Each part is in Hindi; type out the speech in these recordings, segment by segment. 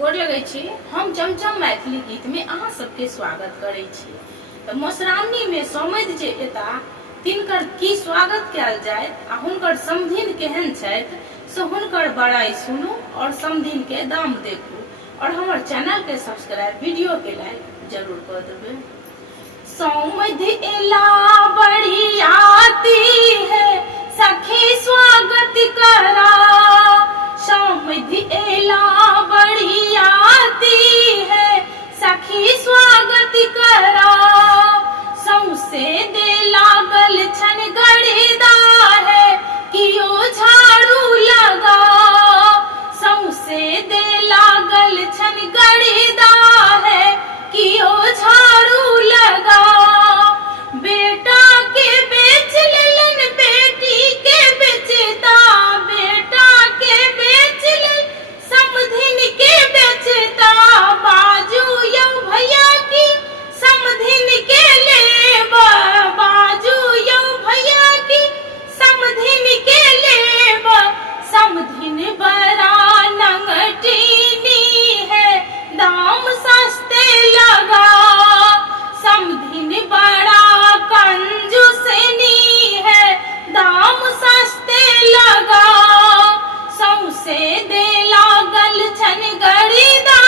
गोर लगै छी। हम चमचम मैथिली गीत में अहाँ सबके स्वागत करै छी। तो मधुश्रावणी में समधि जे एता तिनकर की स्वागत कयल जाय आ हुनकर समधिन केहन छथि से हुनकर बड़ाई सुनू और समधिन के दाम देखू और हमर चैनल के सब्सक्राइब, वीडियो के लाइक जरूर कर देबै। समधि एला बड़ी आती है सखी स्वागत करा, समधि एला बड़ी आती है सखी स्वागत करा, सौसे दे लागल छन गड़ीदा है कियो झाड़ू लगा, सौसे दे लागल छन गड़ीदा है कियो झाड़ू लगा, बेटा के बेच लेलन बेटी के बेचता, बेटा के बेच ले समधिन के बेचता, बाजू यौ भैया की समधिन के लेबा, बाजू यौ भैया की समधिन के लेबा, समधिन बड़ा नंगटीनी है दाम सस्ते लगा, समधिन बड़ा कंजूसनी है दाम सस्ते लगा, सौसे दे लागल छन गड़ीदा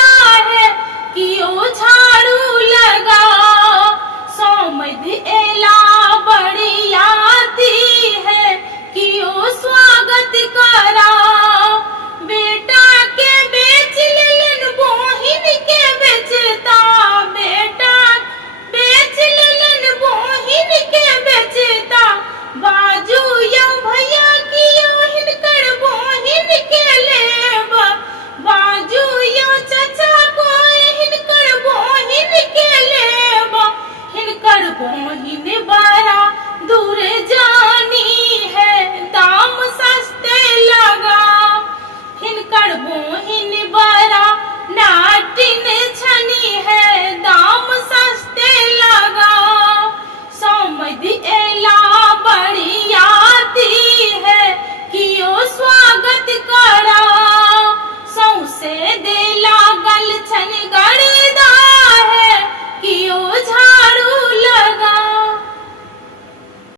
है कियो झाड़ू लगा, समधि एला बड़ी आती है कियो स्वागत करा, बेटा के बेच लेलन बहिन के बेचता, बेटा बेच लेलन बहिन के बेचता, बाजू यौ भैया की यौ हिनकर बहिन के लेबा, बाजू यौ चचा को हिनकर बहिन के लेबा, हिनकर बहिन